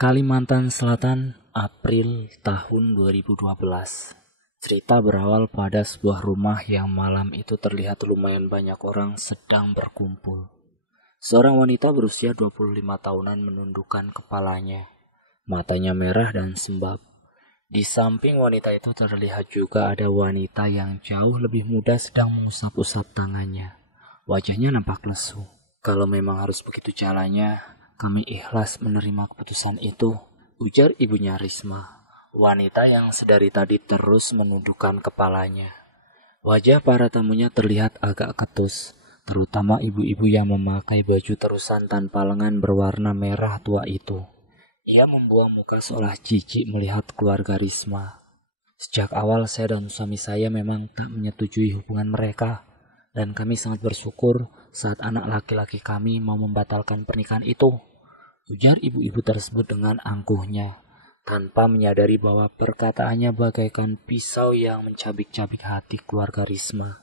Kalimantan Selatan, April tahun 2012. Cerita berawal pada sebuah rumah yang malam itu terlihat lumayan banyak orang sedang berkumpul. Seorang wanita berusia 25 tahunan menundukkan kepalanya. Matanya merah dan sembab. Di samping wanita itu terlihat juga ada wanita yang jauh lebih muda sedang mengusap-usap tangannya. Wajahnya nampak lesu. Kalau memang harus begitu jalannya, kami ikhlas menerima keputusan itu, ujar ibunya Risma. Wanita yang sedari tadi terus menundukkan kepalanya. Wajah para tamunya terlihat agak ketus, terutama ibu-ibu yang memakai baju terusan tanpa lengan berwarna merah tua itu. Ia membuang muka seolah jijik melihat keluarga Risma. Sejak awal saya dan suami saya memang tak menyetujui hubungan mereka, dan kami sangat bersyukur saat anak laki-laki kami mau membatalkan pernikahan itu, ujar ibu-ibu tersebut dengan angkuhnya, tanpa menyadari bahwa perkataannya bagaikan pisau yang mencabik-cabik hati keluarga Risma.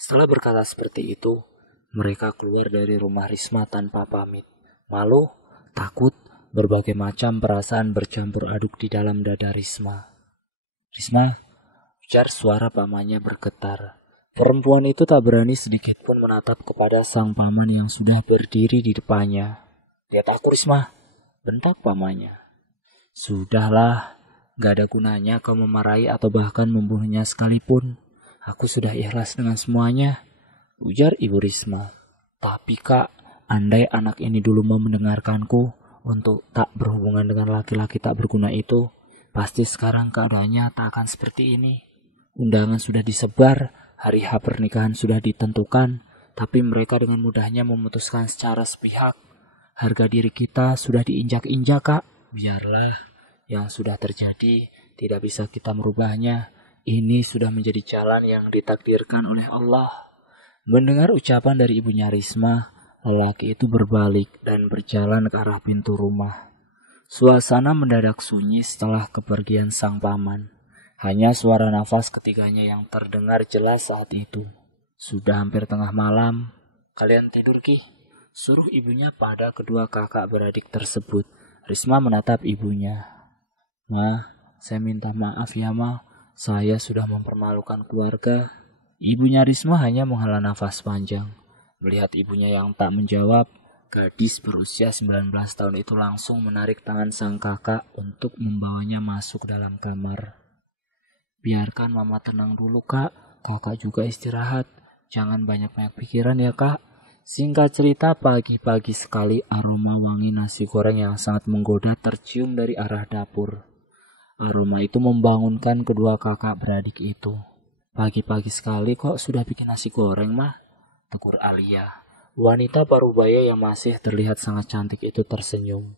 Setelah berkata seperti itu, mereka keluar dari rumah Risma tanpa pamit. Malu, takut, berbagai macam perasaan bercampur aduk di dalam dada Risma. Risma, ujar suara pamannya bergetar. Perempuan itu tak berani sedikit pun menatap kepada sang paman yang sudah berdiri di depannya. Lihat aku, Risma, bentak pamannya. Sudahlah, gak ada gunanya kau memarahi atau bahkan membunuhnya sekalipun. Aku sudah ikhlas dengan semuanya, ujar ibu Risma. Tapi kak, andai anak ini dulu mau mendengarkanku untuk tak berhubungan dengan laki-laki tak berguna itu, pasti sekarang keadaannya tak akan seperti ini. Undangan sudah disebar, hari H pernikahan sudah ditentukan, tapi mereka dengan mudahnya memutuskan secara sepihak. Harga diri kita sudah diinjak-injak, kak. Biarlah, yang sudah terjadi tidak bisa kita merubahnya. Ini sudah menjadi jalan yang ditakdirkan oleh Allah. Mendengar ucapan dari ibunya Risma, lelaki itu berbalik dan berjalan ke arah pintu rumah. Suasana mendadak sunyi setelah kepergian sang paman. Hanya suara nafas ketiganya yang terdengar jelas saat itu. Sudah hampir tengah malam. Kalian tidur, Ki? Suruh ibunya pada kedua kakak beradik tersebut. Risma menatap ibunya. Ma, saya minta maaf ya, Ma. Saya sudah mempermalukan keluarga. Ibunya Risma hanya menghela nafas panjang. Melihat ibunya yang tak menjawab, gadis berusia 19 tahun itu langsung menarik tangan sang kakak untuk membawanya masuk dalam kamar. Biarkan mama tenang dulu, kak. Kakak juga istirahat. Jangan banyak-banyak pikiran ya, kak. Singkat cerita, pagi-pagi sekali aroma wangi nasi goreng yang sangat menggoda tercium dari arah dapur. Aroma itu membangunkan kedua kakak beradik itu. Pagi-pagi sekali kok sudah bikin nasi goreng, mah? Tegur Alia. Wanita parubaya yang masih terlihat sangat cantik itu tersenyum.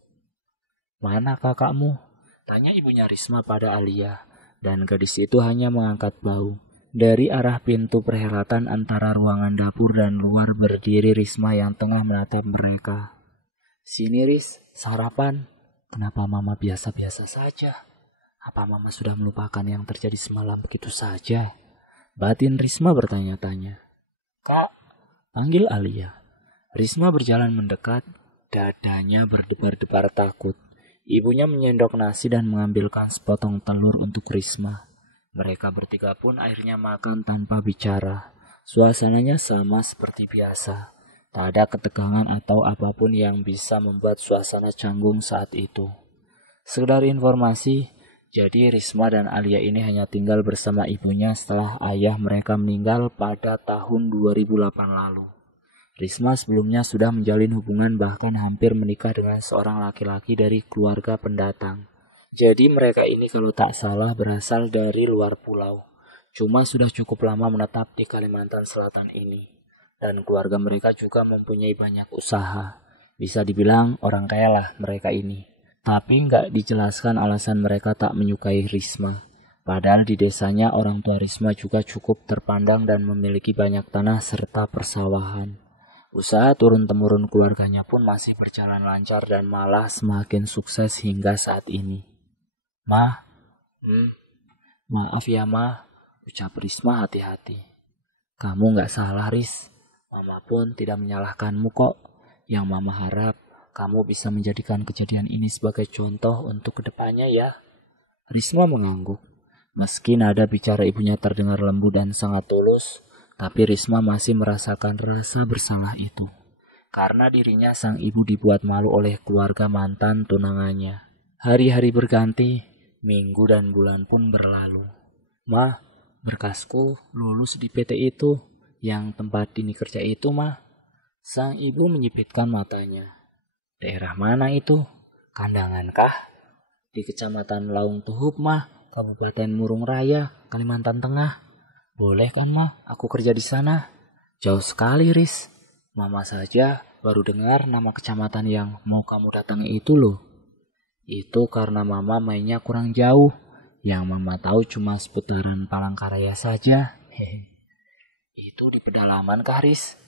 Mana kakakmu? Tanya ibunya Risma pada Alia. Dan gadis itu hanya mengangkat bau. Dari arah pintu perhelatan antara ruangan dapur dan luar berdiri Risma yang tengah menatap mereka. Sini Ris, sarapan. Kenapa mama biasa-biasa saja? Apa mama sudah melupakan yang terjadi semalam begitu saja? Batin Risma bertanya-tanya. Kak, panggil Alia. Risma berjalan mendekat, dadanya berdebar-debar takut. Ibunya menyendok nasi dan mengambilkan sepotong telur untuk Risma. Mereka bertiga pun akhirnya makan tanpa bicara. Suasananya sama seperti biasa. Tak ada ketegangan atau apapun yang bisa membuat suasana canggung saat itu. Sekedar informasi, jadi Risma dan Alia ini hanya tinggal bersama ibunya setelah ayah mereka meninggal pada tahun 2008 lalu. Risma sebelumnya sudah menjalin hubungan bahkan hampir menikah dengan seorang laki-laki dari keluarga pendatang. Jadi mereka ini kalau tak salah berasal dari luar pulau. Cuma sudah cukup lama menetap di Kalimantan Selatan ini. Dan keluarga mereka juga mempunyai banyak usaha. Bisa dibilang orang kaya lah mereka ini. Tapi nggak dijelaskan alasan mereka tak menyukai Risma. Padahal di desanya orang tua Risma juga cukup terpandang dan memiliki banyak tanah serta persawahan. Usaha turun-temurun keluarganya pun masih berjalan lancar dan malah semakin sukses hingga saat ini. Ma, maaf ya ma, ucap Risma hati-hati. Kamu gak salah Ris, mama pun tidak menyalahkanmu kok. Yang mama harap, kamu bisa menjadikan kejadian ini sebagai contoh untuk kedepannya ya. Risma mengangguk. Meski nada bicara ibunya terdengar lembut dan sangat tulus, tapi Risma masih merasakan rasa bersalah itu. Karena dirinya sang ibu dibuat malu oleh keluarga mantan tunangannya. Hari-hari berganti, minggu dan bulan pun berlalu. Mah, berkasku lulus di PT itu, yang tempat Dini kerja itu, Mah. Sang ibu menyipitkan matanya. Daerah mana itu? Kandangan kah? Di Kecamatan Laung Tuhup, Mah, Kabupaten Murung Raya, Kalimantan Tengah. Boleh kan, Mah? Aku kerja di sana. Jauh sekali, Riz. Mama saja baru dengar nama kecamatan yang mau kamu datangi itu loh. Itu karena Mama mainnya kurang jauh. Yang Mama tahu cuma seputaran Palangkaraya saja. Itu di pedalaman kah, Riz?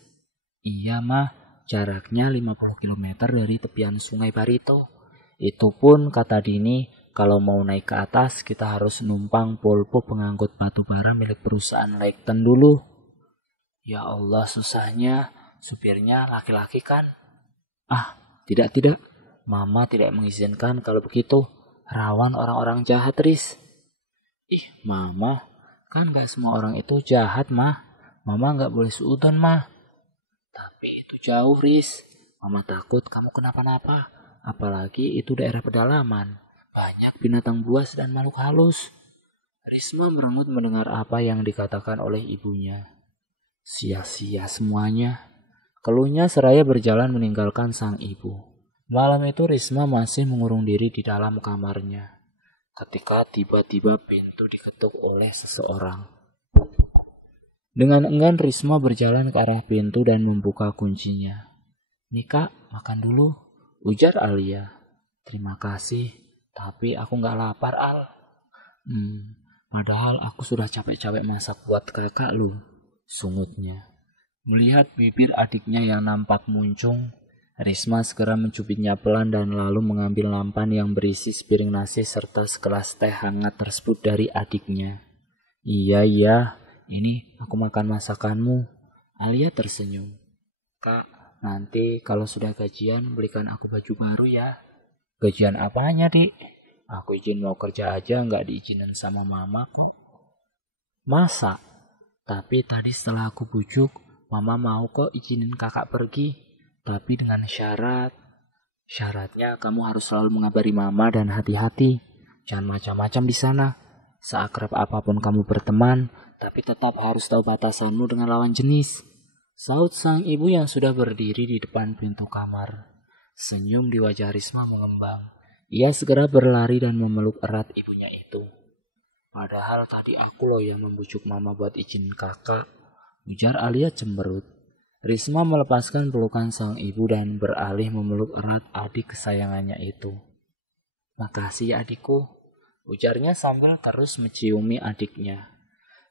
Iya, Mah. Jaraknya 50 km dari tepian Sungai Barito. Itu pun kata Dini, kalau mau naik ke atas kita harus numpang polpo pengangkut batu bara milik perusahaan Leighton dulu. Ya Allah, susahnya. Supirnya laki-laki kan? Ah, tidak. Mama tidak mengizinkan kalau begitu. Rawan orang-orang jahat, Riz. Ih, Mama, kan gak semua orang itu jahat, Mah. Mama gak boleh suudon, Mah. Tapi itu jauh, Riz. Mama takut kamu kenapa-napa. Apalagi itu daerah pedalaman. Banyak binatang buas dan makhluk halus. Risma merengut mendengar apa yang dikatakan oleh ibunya. Sia-sia semuanya. Keluhnya seraya berjalan meninggalkan sang ibu. Malam itu Risma masih mengurung diri di dalam kamarnya. Ketika tiba-tiba pintu diketuk oleh seseorang. Dengan enggan Risma berjalan ke arah pintu dan membuka kuncinya. Nih Kak, makan dulu, ujar Alia. Terima kasih, tapi aku gak lapar Al. Padahal aku sudah capek-capek masak buat kakak lu, sungutnya. Melihat bibir adiknya yang nampak muncung, Risma segera mencubitnya pelan dan lalu mengambil nampan yang berisi sepiring nasi serta segelas teh hangat tersebut dari adiknya. Iya, ini aku makan masakanmu. Alia tersenyum. Kak, nanti kalau sudah gajian belikan aku baju baru ya. Gajian apanya, Dik? Aku izin mau kerja aja nggak diizinin sama Mama kok. Masa? Tapi tadi setelah aku bujuk, Mama mau kok izinin kakak pergi. Tapi dengan syarat. Syaratnya kamu harus selalu mengabari Mama dan hati-hati. Jangan macam-macam di sana. Seakrab apapun kamu berteman, tapi tetap harus tahu batasanmu dengan lawan jenis. Saut sang ibu yang sudah berdiri di depan pintu kamar. Senyum di wajah Risma mengembang. Ia segera berlari dan memeluk erat ibunya itu. Padahal tadi aku loh yang membujuk Mama buat izin kakak, ujar Alia cemberut. Risma melepaskan pelukan sang ibu dan beralih memeluk erat adik kesayangannya itu. Makasih ya adikku, ujarnya sambil terus menciumi adiknya.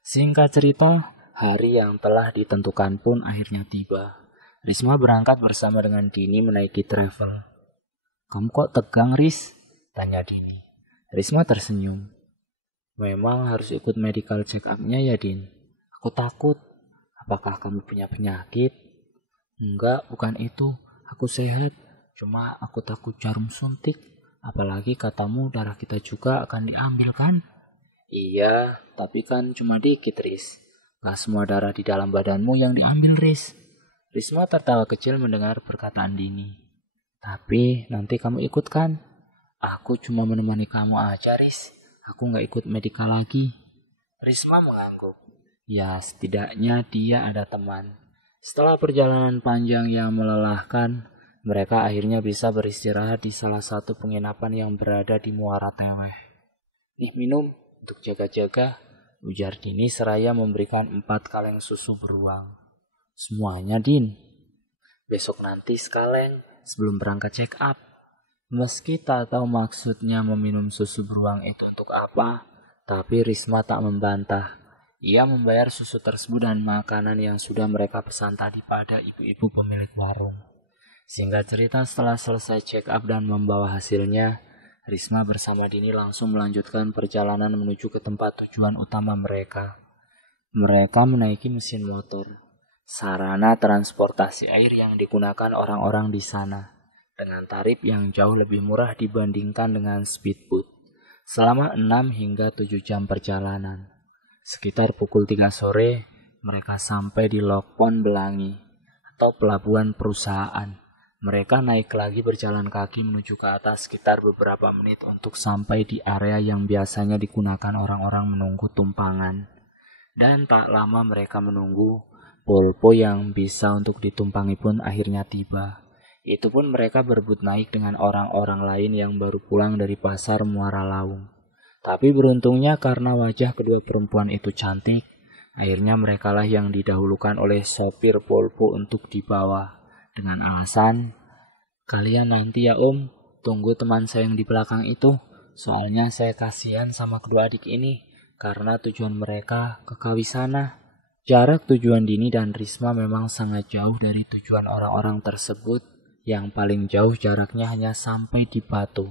Singkat cerita, hari yang telah ditentukan pun akhirnya tiba. Risma berangkat bersama dengan Dini menaiki travel. Kamu kok tegang, Riz? Tanya Dini. Risma tersenyum. Memang harus ikut medical check up-nya ya, Din. Aku takut. Apakah kamu punya penyakit? Enggak, bukan itu. Aku sehat. Cuma aku takut jarum suntik. Apalagi katamu darah kita juga akan diambil kan? Iya, tapi kan cuma dikit, Riz. Gak semua darah di dalam badanmu yang diambil, Riz. Risma tertawa kecil mendengar perkataan Dini. Tapi nanti kamu ikut kan? Aku cuma menemani kamu aja, Riz. Aku gak ikut medikal lagi. Risma mengangguk. Ya, setidaknya dia ada teman. Setelah perjalanan panjang yang melelahkan, mereka akhirnya bisa beristirahat di salah satu penginapan yang berada di Muara Teweh. Nih minum untuk jaga-jaga, ujar Dini seraya memberikan 4 kaleng susu beruang. Semuanya, Din. Besok nanti sekaleng sebelum berangkat check up. Meski tak tahu maksudnya meminum susu beruang itu untuk apa, tapi Risma tak membantah. Ia membayar susu tersebut dan makanan yang sudah mereka pesan tadi pada ibu-ibu pemilik warung. Singkat cerita, setelah selesai check up dan membawa hasilnya, Risma bersama Dini langsung melanjutkan perjalanan menuju ke tempat tujuan utama mereka. Mereka menaiki mesin motor, sarana transportasi air yang digunakan orang-orang di sana. dengan tarif yang jauh lebih murah dibandingkan dengan speedboat selama 6 hingga 7 jam perjalanan. Sekitar pukul 3 sore, mereka sampai di Lokpon Belangi atau pelabuhan perusahaan. Mereka naik lagi berjalan kaki menuju ke atas sekitar beberapa menit untuk sampai di area yang biasanya digunakan orang-orang menunggu tumpangan. Dan tak lama mereka menunggu, polpo yang bisa untuk ditumpangi pun akhirnya tiba. Itu pun mereka berebut naik dengan orang-orang lain yang baru pulang dari pasar Muara Laung. Tapi beruntungnya karena wajah kedua perempuan itu cantik, akhirnya merekalah yang didahulukan oleh sopir polpo untuk dibawa. Dengan alasan, "Kalian nanti ya om, tunggu teman saya yang di belakang itu. Soalnya saya kasihan sama kedua adik ini, karena tujuan mereka ke Kawi sana." Jarak tujuan Dini dan Risma memang sangat jauh dari tujuan orang-orang tersebut, yang paling jauh jaraknya hanya sampai di Batu.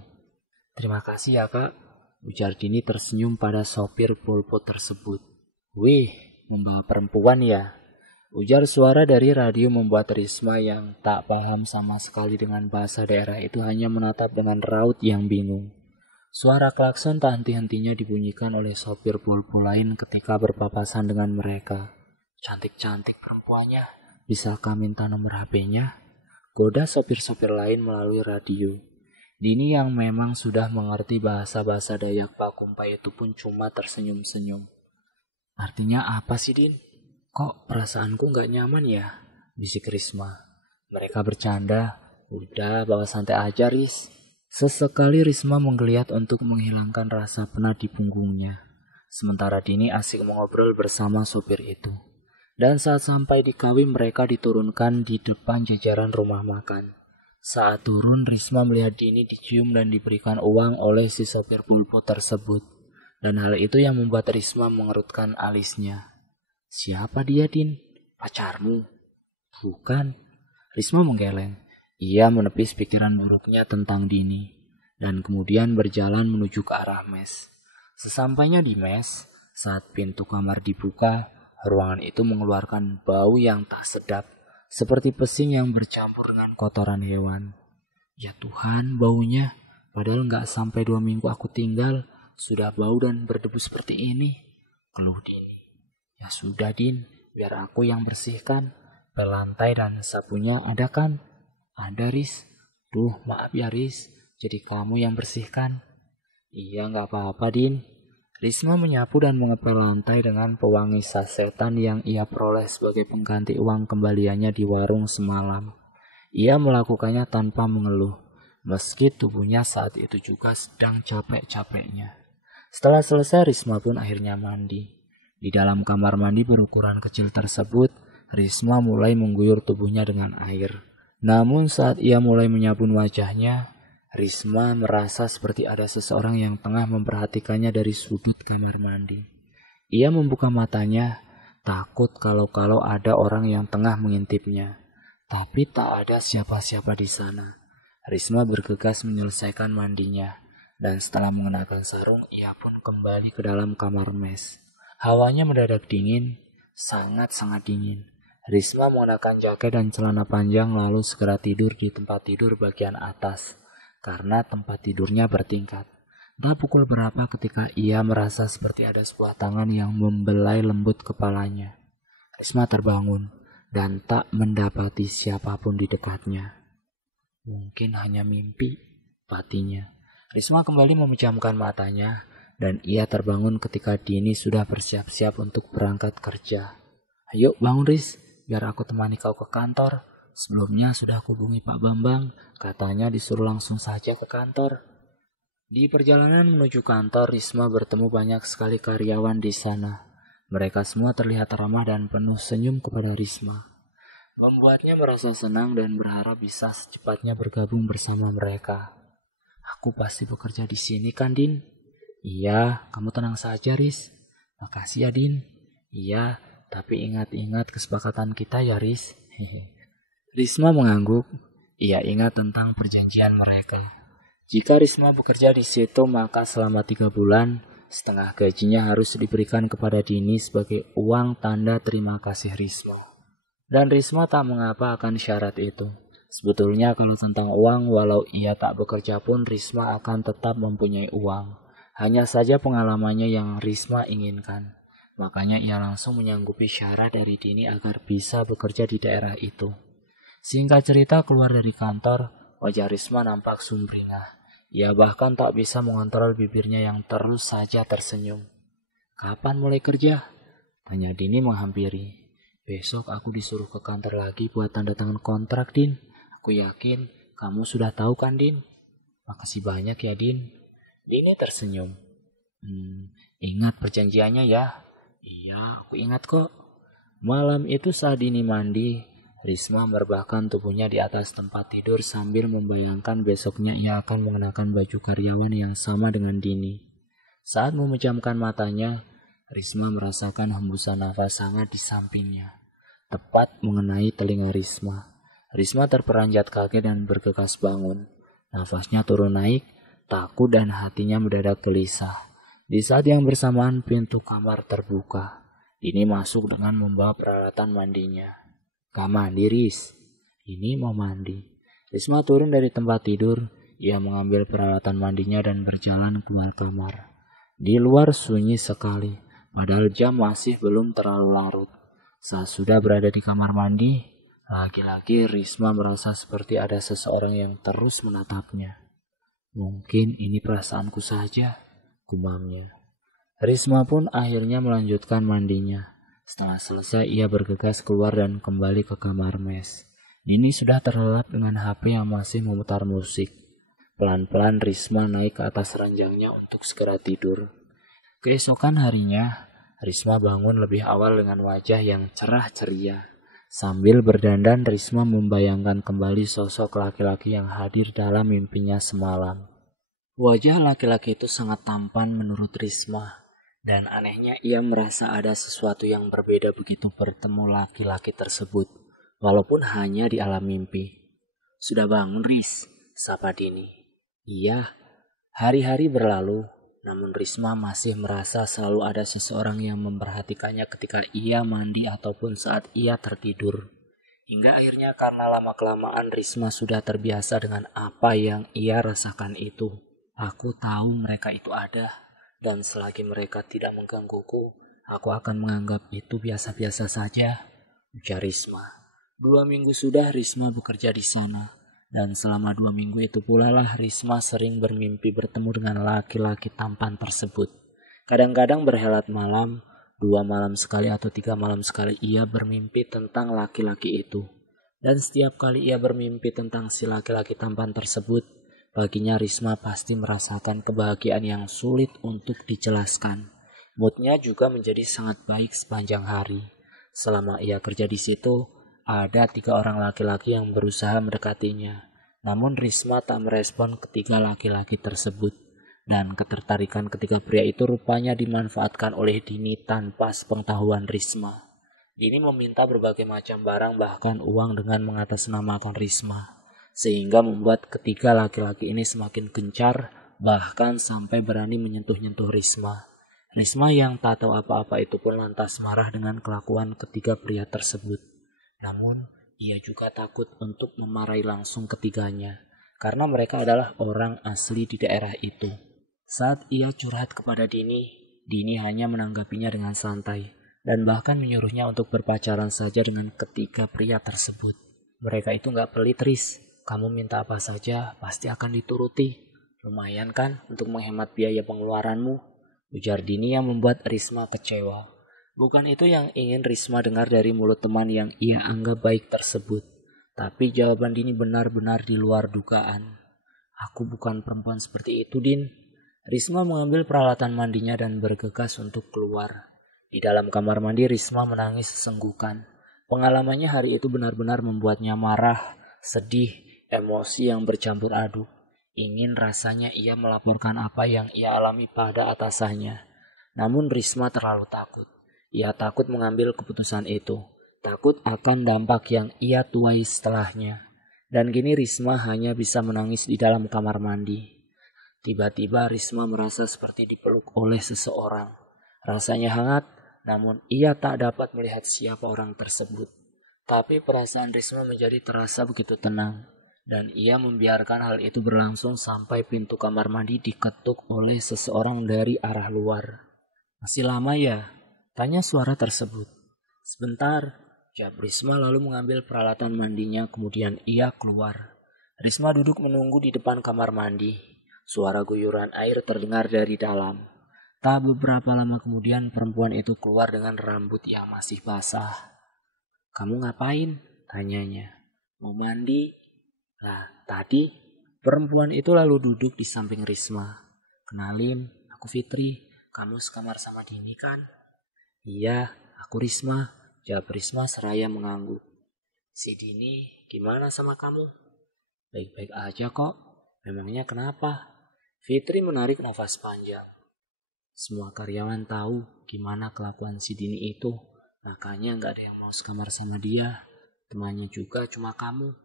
"Terima kasih ya kak," ujar Dini tersenyum pada sopir polpo tersebut. "Wih, membawa perempuan ya?" Ujar suara dari radio membuat Risma yang tak paham sama sekali dengan bahasa daerah itu hanya menatap dengan raut yang bingung. Suara klakson tak henti-hentinya dibunyikan oleh sopir polpo lain ketika berpapasan dengan mereka. "Cantik-cantik perempuannya, bisakah minta nomor HP-nya?" Goda sopir-sopir lain melalui radio. Dini yang memang sudah mengerti bahasa-bahasa Dayak Pakumpai itu pun cuma tersenyum-senyum. "Artinya apa sih, Din? Kok perasaanku gak nyaman ya?" bisik Risma. Mereka bercanda. "Udah, bawa santai aja, Ris." Sesekali Risma menggeliat untuk menghilangkan rasa penat di punggungnya. Sementara Dini asik mengobrol bersama sopir itu. Dan saat sampai di Kawi mereka diturunkan di depan jajaran rumah makan. Saat turun, Risma melihat Dini dicium dan diberikan uang oleh si sopir pulpo tersebut. Dan hal itu yang membuat Risma mengerutkan alisnya. "Siapa dia, Din? Pacarmu?" "Bukan." Risma menggeleng. Ia menepis pikiran buruknya tentang Dini. Dan kemudian berjalan menuju ke arah mes. Sesampainya di mes, saat pintu kamar dibuka, ruangan itu mengeluarkan bau yang tak sedap. Seperti pesing yang bercampur dengan kotoran hewan. "Ya Tuhan, baunya. Padahal gak sampai 2 minggu aku tinggal, sudah bau dan berdebu seperti ini," keluh Dini. "Ya sudah, Din, biar aku yang bersihkan. Pel lantai dan sapunya ada kan?" "Ada, Riz." "Duh, maaf ya, Riz. Jadi kamu yang bersihkan." "Iya, gak apa-apa, Din." Risma menyapu dan mengepel lantai dengan pewangi sasetan yang ia peroleh sebagai pengganti uang kembaliannya di warung semalam. Ia melakukannya tanpa mengeluh, meski tubuhnya saat itu juga sedang capek-capeknya. Setelah selesai, Risma pun akhirnya mandi. Di dalam kamar mandi berukuran kecil tersebut, Risma mulai mengguyur tubuhnya dengan air. Namun saat ia mulai menyabun wajahnya, Risma merasa seperti ada seseorang yang tengah memperhatikannya dari sudut kamar mandi. Ia membuka matanya, takut kalau ada orang yang tengah mengintipnya. Tapi tak ada siapa-siapa di sana. Risma bergegas menyelesaikan mandinya, dan setelah mengenakan sarung, ia pun kembali ke dalam kamar mes. Hawanya mendadak dingin, sangat-sangat dingin. Risma mengenakan jaket dan celana panjang lalu segera tidur di tempat tidur bagian atas. Karena tempat tidurnya bertingkat. Entah pukul berapa ketika ia merasa seperti ada sebuah tangan yang membelai lembut kepalanya. Risma terbangun dan tak mendapati siapapun di dekatnya. Mungkin hanya mimpi, patinya. Risma kembali memejamkan matanya dan ia terbangun ketika Dini sudah bersiap-siap untuk berangkat kerja. "Ayo bangun, Riz, biar aku temani kau ke kantor. Sebelumnya sudah hubungi Pak Bambang, katanya disuruh langsung saja ke kantor." Di perjalanan menuju kantor, Risma bertemu banyak sekali karyawan di sana. Mereka semua terlihat ramah dan penuh senyum kepada Risma. Membuatnya merasa senang dan berharap bisa secepatnya bergabung bersama mereka. "Aku pasti bekerja di sini kan, Din?" "Iya, kamu tenang saja, Riz." "Makasih ya, Din." "Iya, tapi ingat-ingat kesepakatan kita ya, Riz." Risma mengangguk. Ia ingat tentang perjanjian mereka. Jika Risma bekerja di situ, maka selama 3 bulan, setengah gajinya harus diberikan kepada Dini sebagai uang tanda terima kasih Risma. Dan Risma tak mengapa akan syarat itu. Sebetulnya kalau tentang uang, walau ia tak bekerja pun Risma akan tetap mempunyai uang. Hanya saja pengalamannya yang Risma inginkan. Makanya ia langsung menyanggupi syarat dari Dini agar bisa bekerja di daerah itu. Singkat cerita, keluar dari kantor, wajah Risma nampak sumringah. Ia bahkan tak bisa mengontrol bibirnya yang terus saja tersenyum. "Kapan mulai kerja?" tanya Dini menghampiri. "Besok aku disuruh ke kantor lagi buat tanda tangan kontrak, Din. Aku yakin kamu sudah tahu kan, Din?" "Makasih banyak ya, Din." Dini tersenyum. Ingat perjanjiannya ya." "Iya, aku ingat kok." Malam itu saat Dini mandi, Risma merebahkan tubuhnya di atas tempat tidur sambil membayangkan besoknya ia akan mengenakan baju karyawan yang sama dengan Dini. Saat memejamkan matanya, Risma merasakan hembusan nafas hangat di sampingnya, tepat mengenai telinga Risma. Risma terperanjat kaget dan bergegas bangun. Nafasnya turun naik, takut dan hatinya mendadak gelisah. Di saat yang bersamaan pintu kamar terbuka. Dini masuk dengan membawa peralatan mandinya. "Gak mandi, Riz?" "Ini mau mandi." Risma turun dari tempat tidur. Ia mengambil peralatan mandinya dan berjalan keluar kamar. Di luar sunyi sekali, padahal jam masih belum terlalu larut. Saat sudah berada di kamar mandi, lagi-lagi Risma merasa seperti ada seseorang yang terus menatapnya. "Mungkin ini perasaanku saja," gumamnya. Risma pun akhirnya melanjutkan mandinya. Setelah selesai, ia bergegas keluar dan kembali ke kamar mes. Dini sudah terlelap dengan HP yang masih memutar musik. Pelan-pelan Risma naik ke atas ranjangnya untuk segera tidur. Keesokan harinya, Risma bangun lebih awal dengan wajah yang cerah ceria. Sambil berdandan, Risma membayangkan kembali sosok laki-laki yang hadir dalam mimpinya semalam. Wajah laki-laki itu sangat tampan menurut Risma. Dan anehnya ia merasa ada sesuatu yang berbeda begitu bertemu laki-laki tersebut, walaupun hanya di alam mimpi. "Sudah bangun, Riz?" sapa Dini. "Iya." Hari-hari berlalu, namun Risma masih merasa selalu ada seseorang yang memperhatikannya ketika ia mandi ataupun saat ia tertidur. Hingga akhirnya karena lama-kelamaan Risma sudah terbiasa dengan apa yang ia rasakan itu. "Aku tahu mereka itu ada. Dan selagi mereka tidak menggangguku, aku akan menganggap itu biasa-biasa saja," ujar Risma. 2 minggu sudah Risma bekerja di sana. Dan selama 2 minggu itu pula lah Risma sering bermimpi bertemu dengan laki-laki tampan tersebut. Kadang-kadang berhelat malam, 2 malam sekali atau 3 malam sekali ia bermimpi tentang laki-laki itu. Dan setiap kali ia bermimpi tentang si laki-laki tampan tersebut, baginya Risma pasti merasakan kebahagiaan yang sulit untuk dijelaskan. Moodnya juga menjadi sangat baik sepanjang hari. Selama ia kerja di situ, ada 3 orang laki-laki yang berusaha mendekatinya. Namun Risma tak merespon ketiga laki-laki tersebut. Dan ketertarikan ketiga pria itu rupanya dimanfaatkan oleh Dini tanpa sepengetahuan Risma. Dini meminta berbagai macam barang bahkan uang dengan mengatasnamakan Risma. Sehingga membuat ketiga laki-laki ini semakin gencar, bahkan sampai berani menyentuh-nyentuh Risma. Risma yang tak tahu apa-apa itu pun lantas marah dengan kelakuan ketiga pria tersebut. Namun, ia juga takut untuk memarahi langsung ketiganya, karena mereka adalah orang asli di daerah itu. Saat ia curhat kepada Dini, Dini hanya menanggapinya dengan santai, dan bahkan menyuruhnya untuk berpacaran saja dengan ketiga pria tersebut. "Mereka itu gak pelit, Riz. Kamu minta apa saja pasti akan dituruti. Lumayan kan untuk menghemat biaya pengeluaranmu," ujar Dini yang membuat Risma kecewa. Bukan itu yang ingin Risma dengar dari mulut teman yang ia anggap baik tersebut. Tapi jawaban Dini benar-benar di luar dugaan. "Aku bukan perempuan seperti itu, Din." Risma mengambil peralatan mandinya dan bergegas untuk keluar. Di dalam kamar mandi Risma menangis sesenggukan. Pengalamannya hari itu benar-benar membuatnya marah, sedih, emosi yang bercampur aduk. Ingin rasanya ia melaporkan apa yang ia alami pada atasannya. Namun Risma terlalu takut. Ia takut mengambil keputusan itu. Takut akan dampak yang ia tuai setelahnya. Dan kini Risma hanya bisa menangis di dalam kamar mandi. Tiba-tiba Risma merasa seperti dipeluk oleh seseorang. Rasanya hangat, namun ia tak dapat melihat siapa orang tersebut. Tapi perasaan Risma menjadi terasa begitu tenang. Dan ia membiarkan hal itu berlangsung sampai pintu kamar mandi diketuk oleh seseorang dari arah luar. "Masih lama ya?" tanya suara tersebut. "Sebentar," jawab Risma lalu mengambil peralatan mandinya kemudian ia keluar. Risma duduk menunggu di depan kamar mandi. Suara guyuran air terdengar dari dalam. Tak beberapa lama kemudian perempuan itu keluar dengan rambut yang masih basah. "Kamu ngapain?" tanyanya. "Mau mandi." Lah, tadi perempuan itu lalu duduk di samping Risma. "Kenalin, aku Fitri. Kamu sekamar sama Dini kan?" "Iya, aku Risma," jawab Risma seraya mengangguk. "Si Dini gimana sama kamu?" "Baik-baik aja kok. Memangnya kenapa?" Fitri menarik nafas panjang. "Semua karyawan tahu gimana kelakuan si Dini itu. Makanya gak ada yang mau sekamar sama dia. Temannya juga cuma kamu.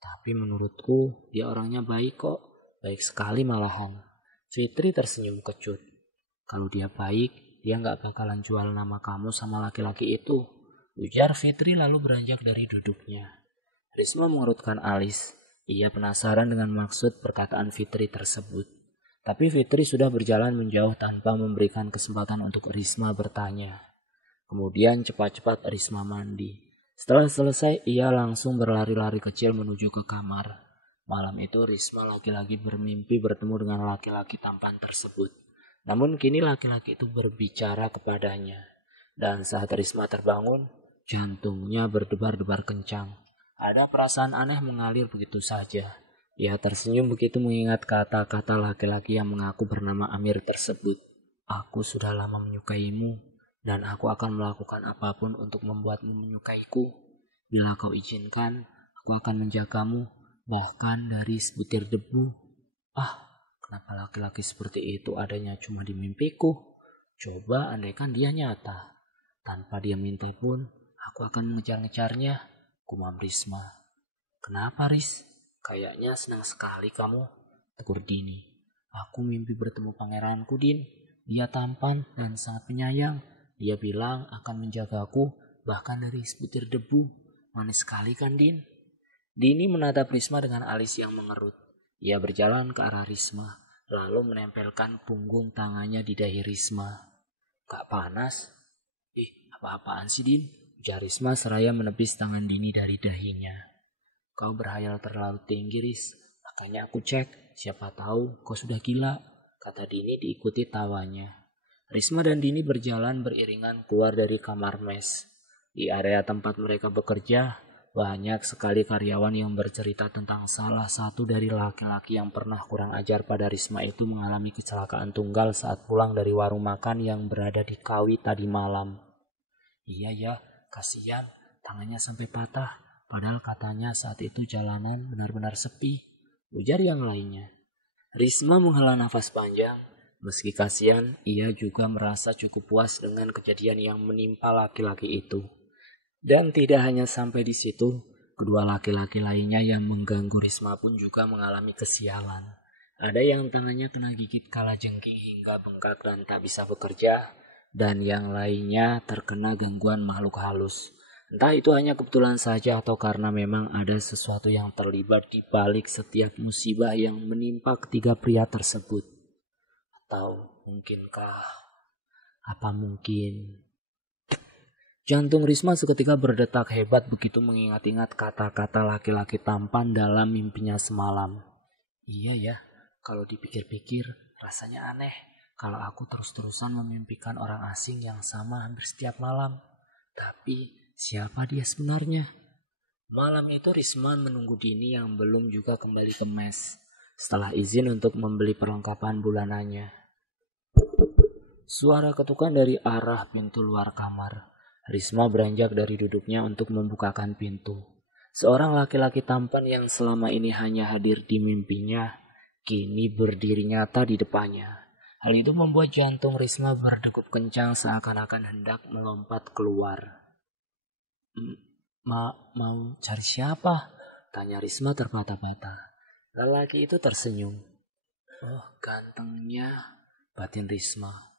Tapi menurutku dia orangnya baik kok. Baik sekali malahan." Fitri tersenyum kecut. "Kalau dia baik, dia gak bakalan jual nama kamu sama laki-laki itu," ujar Fitri lalu beranjak dari duduknya. Risma mengerutkan alis. Ia penasaran dengan maksud perkataan Fitri tersebut. Tapi Fitri sudah berjalan menjauh tanpa memberikan kesempatan untuk Risma bertanya. Kemudian cepat-cepat Risma mandi. Setelah selesai, ia langsung berlari-lari kecil menuju ke kamar. Malam itu Risma lagi-lagi bermimpi bertemu dengan laki-laki tampan tersebut. Namun kini laki-laki itu berbicara kepadanya. Dan saat Risma terbangun, jantungnya berdebar-debar kencang. Ada perasaan aneh mengalir begitu saja. Ia tersenyum begitu mengingat kata-kata laki-laki yang mengaku bernama Amir tersebut. "Aku sudah lama menyukaimu. Dan aku akan melakukan apapun untuk membuatmu menyukaiku. Bila kau izinkan, aku akan menjagamu, bahkan dari sebutir debu." Ah, kenapa laki-laki seperti itu adanya cuma di mimpiku? Coba andaikan dia nyata. Tanpa dia minta pun, aku akan mengejar-ngejarnya, gumam Risma. "Kenapa, Ris? Kayaknya senang sekali kamu," tegur Dini. "Aku mimpi bertemu pangeranku, Din. Dia tampan dan sangat penyayang. Dia bilang akan menjagaku bahkan dari sebutir debu. Manis sekali kan, Din?" Dini menatap Risma dengan alis yang mengerut. Ia berjalan ke arah Risma, lalu menempelkan punggung tangannya di dahi Risma. "Gak panas?" "Apa-apaan sih, Din?" ujar Risma seraya menepis tangan Dini dari dahinya. "Kau berhayal terlalu tinggi, Ris. Makanya aku cek, siapa tahu kau sudah gila," kata Dini diikuti tawanya. Risma dan Dini berjalan beriringan keluar dari kamar mes. Di area tempat mereka bekerja, banyak sekali karyawan yang bercerita tentang salah satu dari laki-laki yang pernah kurang ajar pada Risma itu mengalami kecelakaan tunggal saat pulang dari warung makan yang berada di Kawi tadi malam. "Iya ya, kasihan, tangannya sampai patah. Padahal katanya saat itu jalanan benar-benar sepi," ujar yang lainnya. Risma menghela nafas panjang. Meski kasihan, ia juga merasa cukup puas dengan kejadian yang menimpa laki-laki itu. Dan tidak hanya sampai di situ, kedua laki-laki lainnya yang mengganggu Risma pun juga mengalami kesialan. Ada yang tangannya kena gigit kalajengking hingga bengkak dan tak bisa bekerja, dan yang lainnya terkena gangguan makhluk halus. Entah itu hanya kebetulan saja atau karena memang ada sesuatu yang terlibat di balik setiap musibah yang menimpa ketiga pria tersebut. Atau mungkinkah, apa mungkin? Jantung Risma seketika berdetak hebat begitu mengingat-ingat kata-kata laki-laki tampan dalam mimpinya semalam. Iya ya, kalau dipikir-pikir rasanya aneh kalau aku terus-terusan memimpikan orang asing yang sama hampir setiap malam. Tapi siapa dia sebenarnya? Malam itu Risma menunggu Dini yang belum juga kembali ke mes. Setelah izin untuk membeli perlengkapan bulanannya. Suara ketukan dari arah pintu luar kamar. Risma beranjak dari duduknya untuk membukakan pintu. Seorang laki-laki tampan yang selama ini hanya hadir di mimpinya, kini berdiri nyata di depannya. Hal itu membuat jantung Risma berdegup kencang seakan-akan hendak melompat keluar. Mau cari siapa?" tanya Risma terbata-bata. Lelaki itu tersenyum. "Oh, gantengnya," batin Risma.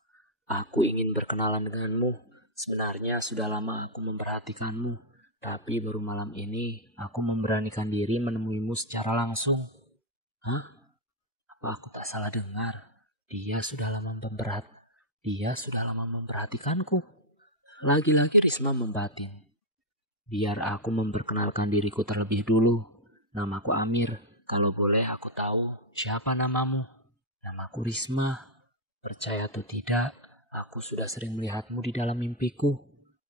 "Aku ingin berkenalan denganmu. Sebenarnya sudah lama aku memperhatikanmu. Tapi baru malam ini aku memberanikan diri menemuimu secara langsung. Hah? Apa aku tak salah dengar? Dia sudah lama memperhatikanku. Lagi-lagi Risma membatin. Biar aku memperkenalkan diriku terlebih dulu. Namaku Amir. Kalau boleh aku tahu siapa namamu? Namaku Risma. Percaya atau tidak, aku sudah sering melihatmu di dalam mimpiku.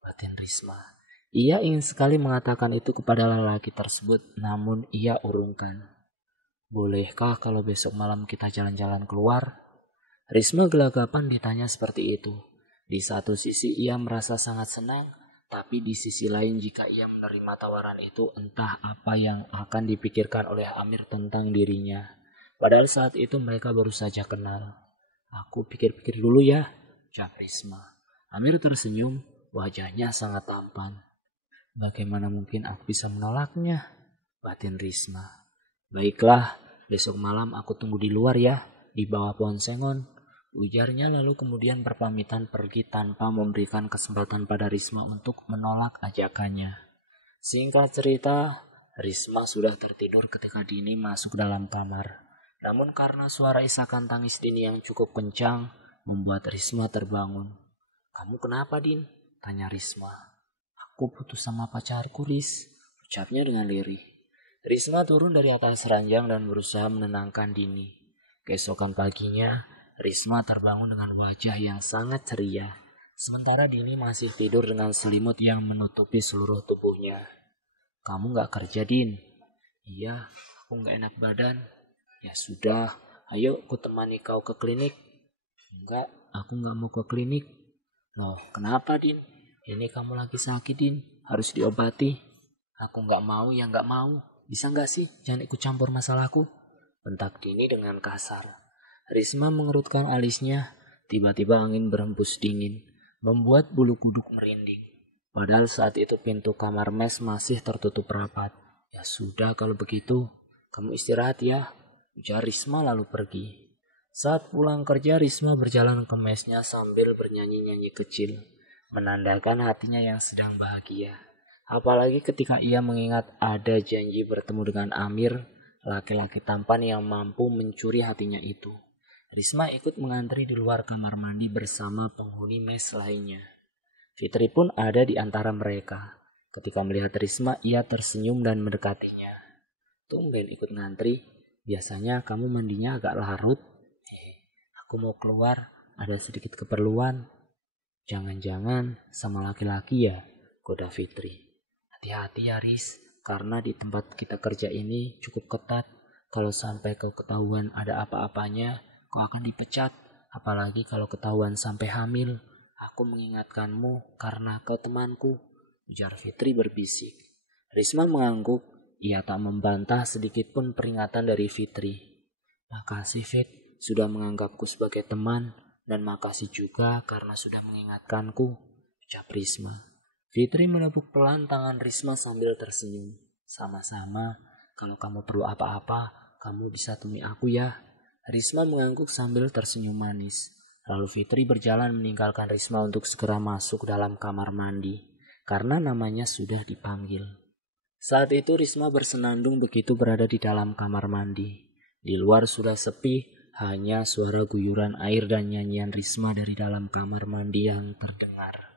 Batin Risma. Ia ingin sekali mengatakan itu kepada lelaki tersebut, namun ia urungkan. Bolehkah kalau besok malam kita jalan-jalan keluar? Risma gelagapan ditanya seperti itu. Di satu sisi ia merasa sangat senang, tapi di sisi lain jika ia menerima tawaran itu entah apa yang akan dipikirkan oleh Amir tentang dirinya. Padahal saat itu mereka baru saja kenal. Aku pikir-pikir dulu ya, ucap Risma. Amir tersenyum, wajahnya sangat tampan. Bagaimana mungkin aku bisa menolaknya? Batin Risma. Baiklah, besok malam aku tunggu di luar ya, di bawah pohon sengon. Ujarnya lalu kemudian berpamitan pergi tanpa memberikan kesempatan pada Risma untuk menolak ajakannya. Singkat cerita, Risma sudah tertidur ketika Dini masuk dalam kamar. Namun karena suara isakan tangis Dini yang cukup kencang, membuat Risma terbangun. Kamu kenapa, Din? Tanya Risma. Aku putus sama pacarku, Riz, ucapnya dengan lirih. Risma turun dari atas ranjang dan berusaha menenangkan Dini. Keesokan paginya, Risma terbangun dengan wajah yang sangat ceria. Sementara Dini masih tidur dengan selimut yang menutupi seluruh tubuhnya. Kamu gak kerja, Din? Iya, aku gak enak badan. Ya sudah, ayo aku temani kau ke klinik. Enggak, aku gak mau ke klinik. Loh, kenapa, Din? Ini kamu lagi sakit, Din. Harus diobati. Aku gak mau ya gak mau. Bisa gak sih jangan ikut campur masalahku? Bentak Dini dengan kasar. Risma mengerutkan alisnya. Tiba-tiba angin berhembus dingin, membuat bulu kuduk merinding. Padahal saat itu pintu kamar mes masih tertutup rapat. Ya sudah kalau begitu, kamu istirahat ya, ujar Risma lalu pergi. Saat pulang kerja, Risma berjalan ke mesnya sambil bernyanyi-nyanyi kecil, menandakan hatinya yang sedang bahagia. Apalagi ketika ia mengingat ada janji bertemu dengan Amir, laki-laki tampan yang mampu mencuri hatinya itu. Risma ikut mengantri di luar kamar mandi bersama penghuni mes lainnya. Fitri pun ada di antara mereka. Ketika melihat Risma, ia tersenyum dan mendekatinya. Tumben ikut ngantri, biasanya kamu mandinya agak larut. Aku mau keluar, ada sedikit keperluan. Jangan-jangan sama laki-laki ya, goda Fitri. Hati-hati ya Riz, karena di tempat kita kerja ini cukup ketat. Kalau sampai kau ketahuan ada apa-apanya, kau akan dipecat. Apalagi kalau ketahuan sampai hamil. Aku mengingatkanmu karena kau temanku, ujar Fitri berbisik. Risma mengangguk, ia tak membantah sedikit pun peringatan dari Fitri. Makasih Fit, sudah menganggapku sebagai teman. Dan makasih juga karena sudah mengingatkanku, ucap Risma. Fitri menepuk pelan tangan Risma sambil tersenyum. Sama-sama, kalau kamu perlu apa-apa, kamu bisa temui aku ya. Risma mengangguk sambil tersenyum manis. Lalu Fitri berjalan meninggalkan Risma untuk segera masuk dalam kamar mandi, karena namanya sudah dipanggil. Saat itu Risma bersenandung begitu berada di dalam kamar mandi. Di luar sudah sepi, hanya suara guyuran air dan nyanyian Risma dari dalam kamar mandi yang terdengar.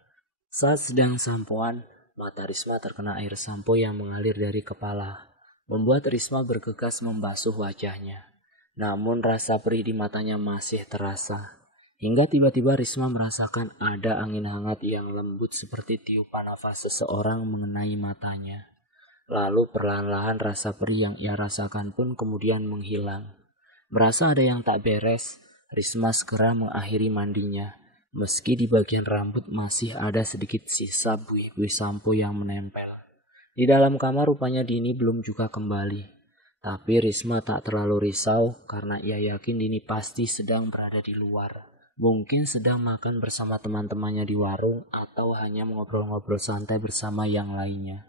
Saat sedang sampoan, mata Risma terkena air sampo yang mengalir dari kepala, membuat Risma bergegas membasuh wajahnya. Namun rasa perih di matanya masih terasa. Hingga tiba-tiba Risma merasakan ada angin hangat yang lembut seperti tiupan nafas seseorang mengenai matanya. Lalu perlahan-lahan rasa perih yang ia rasakan pun kemudian menghilang. Merasa ada yang tak beres, Risma segera mengakhiri mandinya. Meski di bagian rambut masih ada sedikit sisa buih-buih sampo yang menempel. Di dalam kamar rupanya Dini belum juga kembali. Tapi Risma tak terlalu risau karena ia yakin Dini pasti sedang berada di luar. Mungkin sedang makan bersama teman-temannya di warung atau hanya ngobrol-ngobrol santai bersama yang lainnya.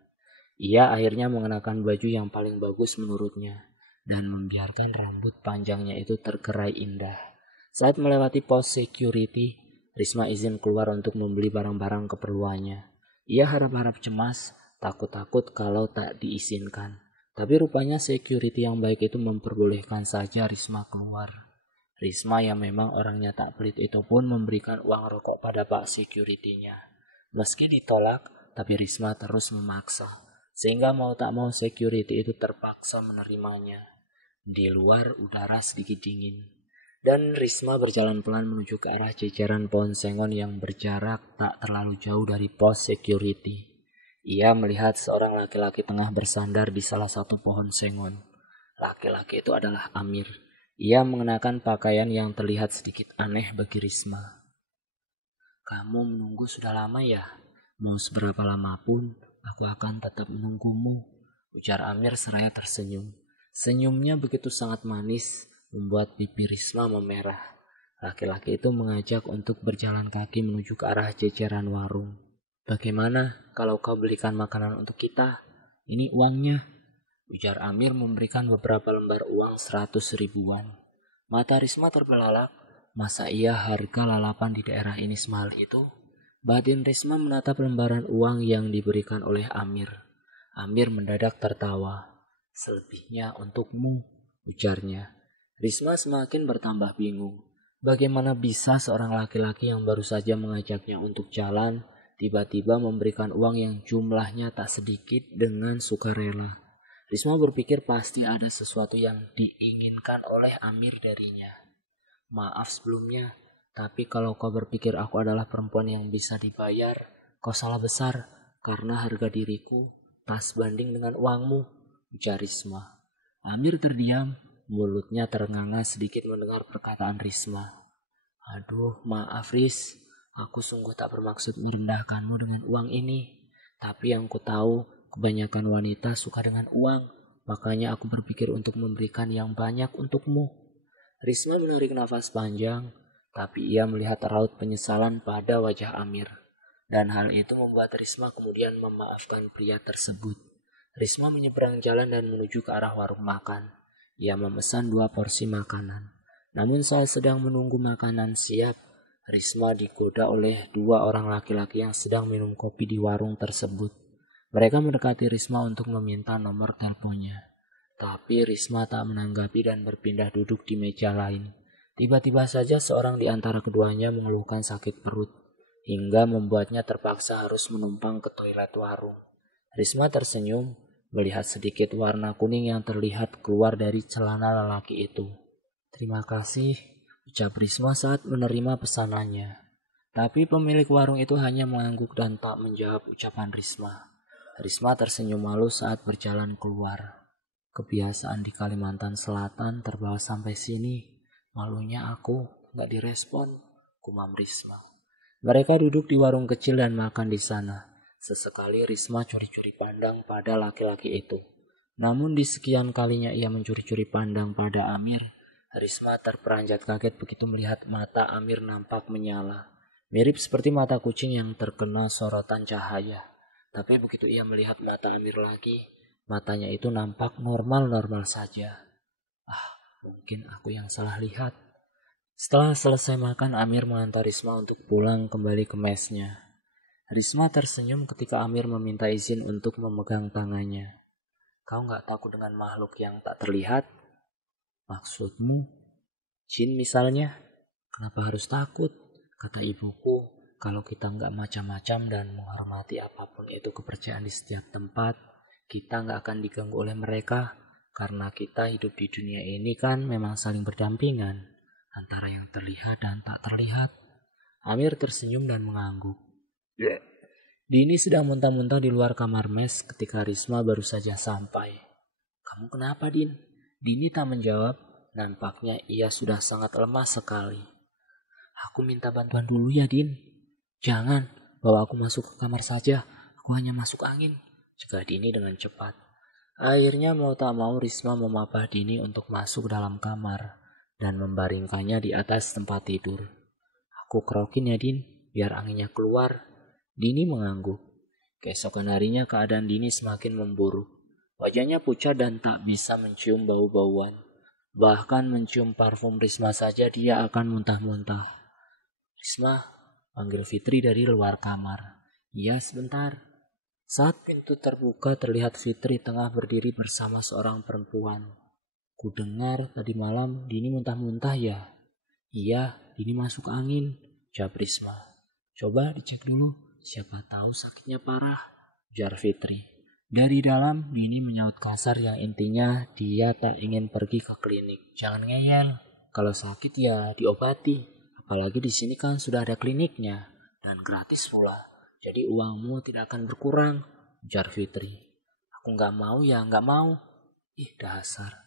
Ia akhirnya mengenakan baju yang paling bagus menurutnya dan membiarkan rambut panjangnya itu tergerai indah. Saat melewati pos security, Risma izin keluar untuk membeli barang-barang keperluannya. Ia harap-harap cemas takut-takut kalau tak diizinkan. Tapi rupanya security yang baik itu memperbolehkan saja Risma keluar. Risma yang memang orangnya tak pelit itu pun memberikan uang rokok pada Pak Security-nya. Meski ditolak, tapi Risma terus memaksa. Sehingga mau tak mau security itu terpaksa menerimanya. Di luar udara sedikit dingin. Dan Risma berjalan pelan menuju ke arah jajaran pohon sengon yang berjarak tak terlalu jauh dari pos security. Ia melihat seorang laki-laki tengah bersandar di salah satu pohon sengon. Laki-laki itu adalah Amir. Ia mengenakan pakaian yang terlihat sedikit aneh bagi Risma. "Kamu menunggu sudah lama ya? Mau seberapa lama pun, aku akan tetap menunggumu," ujar Amir seraya tersenyum. Senyumnya begitu sangat manis, membuat pipi Risma memerah. Laki-laki itu mengajak untuk berjalan kaki menuju ke arah jajaran warung. "Bagaimana kalau kau belikan makanan untuk kita? Ini uangnya," ujar Amir memberikan beberapa lembar uang 100 ribuan. Mata Risma terbelalak. Masa iya harga lalapan di daerah ini semahal itu? Batin Risma menatap lembaran uang yang diberikan oleh Amir. Amir mendadak tertawa. "Selebihnya untukmu," ujarnya. Risma semakin bertambah bingung. Bagaimana bisa seorang laki-laki yang baru saja mengajaknya untuk jalan tiba-tiba memberikan uang yang jumlahnya tak sedikit dengan sukarela. Risma berpikir pasti ada sesuatu yang diinginkan oleh Amir darinya. "Maaf sebelumnya, tapi kalau kau berpikir aku adalah perempuan yang bisa dibayar, kau salah besar, karena harga diriku tak sebanding dengan uangmu," ujar Risma. Amir terdiam, mulutnya ternganga sedikit mendengar perkataan Risma. "Aduh, maaf Ris. Aku sungguh tak bermaksud merendahkanmu dengan uang ini. Tapi yang ku tahu, kebanyakan wanita suka dengan uang. Makanya aku berpikir untuk memberikan yang banyak untukmu." Risma menarik nafas panjang, tapi ia melihat raut penyesalan pada wajah Amir. Dan hal itu membuat Risma kemudian memaafkan pria tersebut. Risma menyeberang jalan dan menuju ke arah warung makan. Ia memesan 2 porsi makanan. Namun saat sedang menunggu makanan siap, Risma digoda oleh 2 orang laki-laki yang sedang minum kopi di warung tersebut. Mereka mendekati Risma untuk meminta nomor teleponnya. Tapi Risma tak menanggapi dan berpindah duduk di meja lain. Tiba-tiba saja seorang di antara keduanya mengeluhkan sakit perut, hingga membuatnya terpaksa harus menumpang ke toilet warung. Risma tersenyum melihat sedikit warna kuning yang terlihat keluar dari celana lelaki itu. "Terima kasih," ucap Risma saat menerima pesanannya. Tapi pemilik warung itu hanya mengangguk dan tak menjawab ucapan Risma. Risma tersenyum malu saat berjalan keluar. Kebiasaan di Kalimantan Selatan terbawa sampai sini. Malunya aku gak direspon, gumam Risma. Mereka duduk di warung kecil dan makan di sana. Sesekali Risma curi-curi pandang pada laki-laki itu. Namun di sekian kalinya ia mencuri-curi pandang pada Amir, Risma terperanjat kaget begitu melihat mata Amir nampak menyala. Mirip seperti mata kucing yang terkena sorotan cahaya. Tapi begitu ia melihat mata Amir lagi, matanya itu nampak normal-normal saja. Mungkin aku yang salah lihat. Setelah selesai makan, Amir mengantar Risma untuk pulang kembali ke mesnya. Risma tersenyum ketika Amir meminta izin untuk memegang tangannya. "Kau gak takut dengan makhluk yang tak terlihat?" "Maksudmu? Jin misalnya?" "Kenapa harus takut? Kata ibuku, kalau kita gak macam-macam dan menghormati apapun itu kepercayaan di setiap tempat, kita gak akan diganggu oleh mereka. Karena kita hidup di dunia ini kan memang saling berdampingan antara yang terlihat dan tak terlihat." Amir tersenyum dan mengangguk. Dini sedang muntah-muntah di luar kamar mes ketika Risma baru saja sampai. "Kamu kenapa, Din?" Dini tak menjawab. Nampaknya ia sudah sangat lemah sekali. "Aku minta bantuan dulu ya, Din." "Jangan, bawa aku masuk ke kamar saja. Aku hanya masuk angin," cegah Dini dengan cepat. Akhirnya mau tak mau Risma memapah Dini untuk masuk dalam kamar dan membaringkannya di atas tempat tidur. "Aku kerokin ya, Din, biar anginnya keluar." Dini mengangguk. Keesokan harinya keadaan Dini semakin memburuk. Wajahnya pucat dan tak bisa mencium bau-bauan. Bahkan mencium parfum Risma saja dia akan muntah-muntah. "Risma," panggil Fitri dari luar kamar. "Iya, sebentar." Saat pintu terbuka terlihat Fitri tengah berdiri bersama seorang perempuan. Ku dengar tadi malam Dini muntah-muntah ya? Iya, Dini masuk angin, jawab Risma. Coba dicek dulu, siapa tahu sakitnya parah, ujar Fitri. Dari dalam, Dini menyaut kasar yang intinya dia tak ingin pergi ke klinik. Jangan ngeyel, kalau sakit ya diobati. Apalagi di sini kan sudah ada kliniknya dan gratis pula. Jadi uangmu tidak akan berkurang, ujar Fitri. Aku nggak mau ya nggak mau. Ih dasar.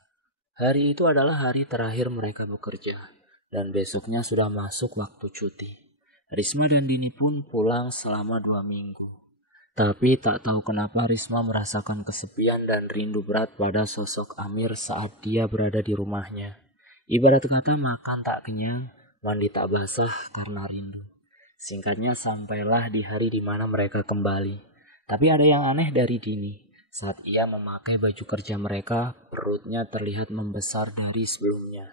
Hari itu adalah hari terakhir mereka bekerja dan besoknya sudah masuk waktu cuti. Risma dan Dini pun pulang selama 2 minggu. Tapi tak tahu kenapa Risma merasakan kesepian dan rindu berat pada sosok Amir saat dia berada di rumahnya. Ibarat kata makan tak kenyang, mandi tak basah karena rindu. Singkatnya sampailah di hari di mana mereka kembali. Tapi ada yang aneh dari Dini. Saat ia memakai baju kerja mereka, perutnya terlihat membesar dari sebelumnya.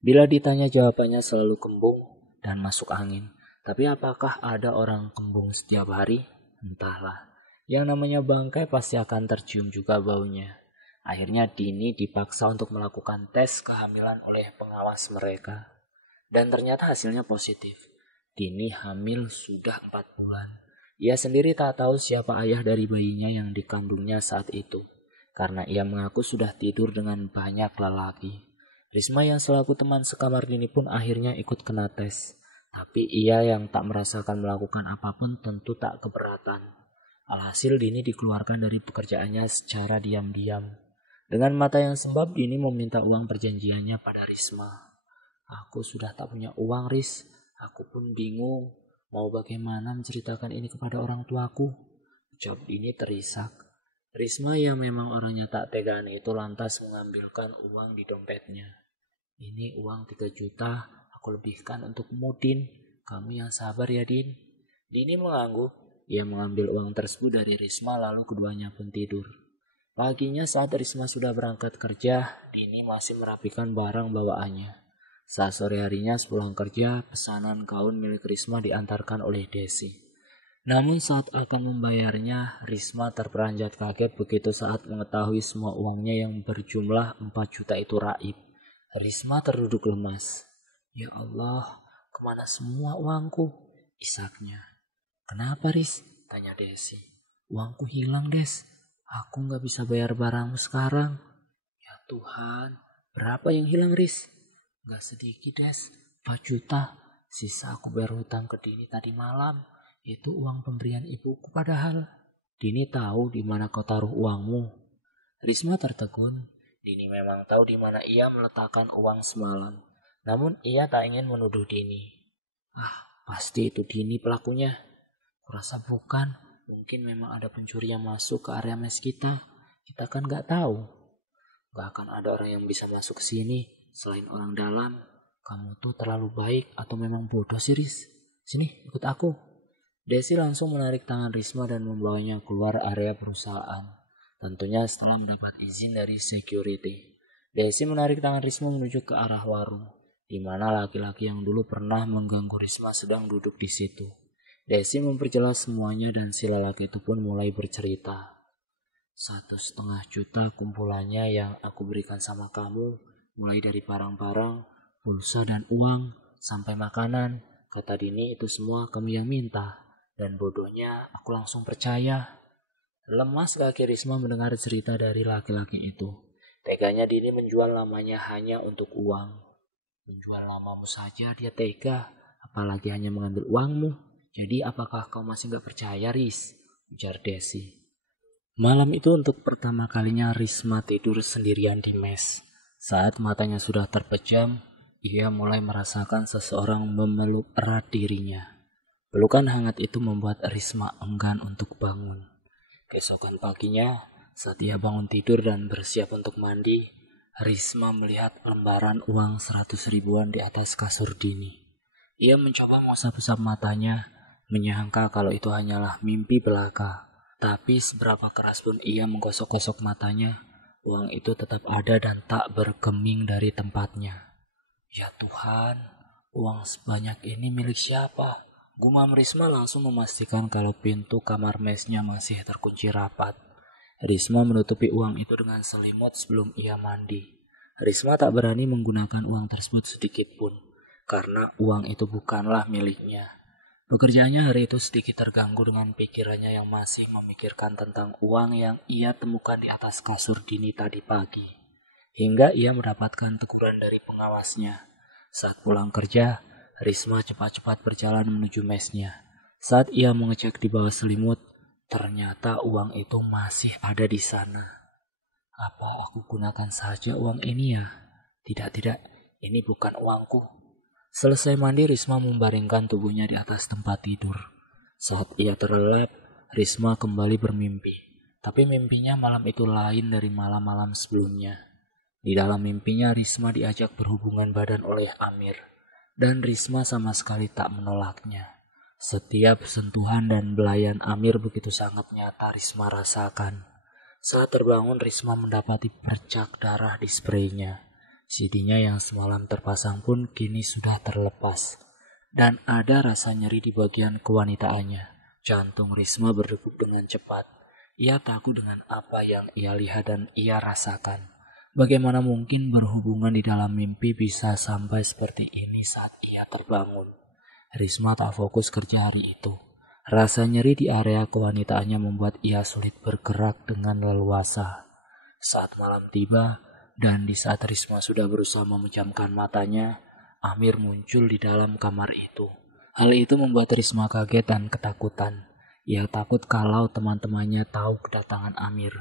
Bila ditanya jawabannya selalu kembung dan masuk angin. Tapi apakah ada orang kembung setiap hari? Entahlah. Yang namanya bangkai pasti akan tercium juga baunya. Akhirnya Dini dipaksa untuk melakukan tes kehamilan oleh pengawas mereka. Dan ternyata hasilnya positif. Dini hamil sudah 4 bulan. Ia sendiri tak tahu siapa ayah dari bayinya yang dikandungnya saat itu. Karena ia mengaku sudah tidur dengan banyak lelaki. Risma yang selaku teman sekamar Dini pun akhirnya ikut kena tes. Tapi ia yang tak merasakan melakukan apapun tentu tak keberatan. Alhasil Dini dikeluarkan dari pekerjaannya secara diam-diam. Dengan mata yang sembab Dini meminta uang perjanjiannya pada Risma. Aku sudah tak punya uang, Ris. Aku pun bingung mau bagaimana menceritakan ini kepada orang tuaku, ucap Dini terisak. Risma yang memang orangnya tak tegaan itu lantas mengambilkan uang di dompetnya. Ini uang 3 juta, aku lebihkan untuk Mudin. Kamu yang sabar ya, Din. Dini mengangguk. Ia mengambil uang tersebut dari Risma lalu keduanya pun tidur. Paginya saat Risma sudah berangkat kerja, Dini masih merapikan barang bawaannya. Saat sore harinya sepulang kerja, pesanan gaun milik Risma diantarkan oleh Desi. Namun saat akan membayarnya, Risma terperanjat kaget begitu saat mengetahui semua uangnya yang berjumlah 4 juta itu raib. Risma terduduk lemas. Ya Allah, kemana semua uangku? Isaknya. Kenapa, Ris? Tanya Desi. Uangku hilang, Des. Aku gak bisa bayar barangmu sekarang. Ya Tuhan, berapa yang hilang, Ris? Gak sedikit, Des. 4 juta. Sisa aku bayar hutang ke Dini tadi malam. Itu uang pemberian ibuku padahal. Dini tahu di mana kau taruh uangmu. Risma tertegun. Dini memang tahu di mana ia meletakkan uang semalam. Namun ia tak ingin menuduh Dini. Pasti itu Dini pelakunya. Kurasa bukan. Mungkin memang ada pencuri yang masuk ke area mes kita. Kita kan gak tahu. Gak akan ada orang yang bisa masuk ke sini selain orang dalam. Kamu tuh terlalu baik atau memang bodoh sih, Riz? Sini, ikut aku. Desi langsung menarik tangan Risma dan membawanya keluar area perusahaan. Tentunya setelah mendapat izin dari security. Desi menarik tangan Risma menuju ke arah warung, di mana laki-laki yang dulu pernah mengganggu Risma sedang duduk di situ. Desi memperjelas semuanya dan si lelaki itu pun mulai bercerita. 1,5 juta kumpulannya yang aku berikan sama kamu, mulai dari barang-barang, pulsa dan uang, sampai makanan. Kata Dini itu semua kamu yang minta. Dan bodohnya aku langsung percaya. Lemas kaki Risma mendengar cerita dari laki-laki itu. Teganya Dini menjual namanya hanya untuk uang. Menjual namamu saja dia tega, apalagi hanya mengambil uangmu. Jadi apakah kau masih gak percaya, Riz? Ujar Desi. Malam itu untuk pertama kalinya Risma tidur sendirian di mes. Saat matanya sudah terpejam, ia mulai merasakan seseorang memeluk erat dirinya. Pelukan hangat itu membuat Risma enggan untuk bangun. Keesokan paginya, saat ia bangun tidur dan bersiap untuk mandi, Risma melihat lembaran uang 100 ribuan di atas kasur Dini. Ia mencoba mengusap-usap matanya, menyangka kalau itu hanyalah mimpi belaka. Tapi seberapa keras pun ia menggosok-gosok matanya, uang itu tetap ada dan tak bergeming dari tempatnya. Ya Tuhan, uang sebanyak ini milik siapa? Gumam Risma langsung memastikan kalau pintu kamar mesnya masih terkunci rapat. Risma menutupi uang itu dengan selimut sebelum ia mandi. Risma tak berani menggunakan uang tersebut sedikit pun, karena uang itu bukanlah miliknya. Pekerjaannya hari itu sedikit terganggu dengan pikirannya yang masih memikirkan tentang uang yang ia temukan di atas kasur Dini tadi pagi. Hingga ia mendapatkan teguran dari pengawasnya. Saat pulang kerja, Risma cepat-cepat berjalan menuju mesnya. Saat ia mengecek di bawah selimut, ternyata uang itu masih ada di sana. Apa aku gunakan saja uang ini ya? Tidak, ini bukan uangku. Selesai mandi, Risma membaringkan tubuhnya di atas tempat tidur. Saat ia terlelap, Risma kembali bermimpi. Tapi mimpinya malam itu lain dari malam-malam sebelumnya. Di dalam mimpinya, Risma diajak berhubungan badan oleh Amir. Dan Risma sama sekali tak menolaknya. Setiap sentuhan dan belayan Amir begitu sangat nyata Risma rasakan. Saat terbangun, Risma mendapati bercak darah di spraynya. CD-nya yang semalam terpasang pun kini sudah terlepas. Dan ada rasa nyeri di bagian kewanitaannya. Jantung Risma berdegup dengan cepat. Ia takut dengan apa yang ia lihat dan ia rasakan. Bagaimana mungkin berhubungan di dalam mimpi bisa sampai seperti ini saat ia terbangun. Risma tak fokus kerja hari itu. Rasa nyeri di area kewanitaannya membuat ia sulit bergerak dengan leluasa. Saat malam tiba, dan di saat Risma sudah berusaha memejamkan matanya, Amir muncul di dalam kamar itu. Hal itu membuat Risma kaget dan ketakutan. Ia takut kalau teman-temannya tahu kedatangan Amir.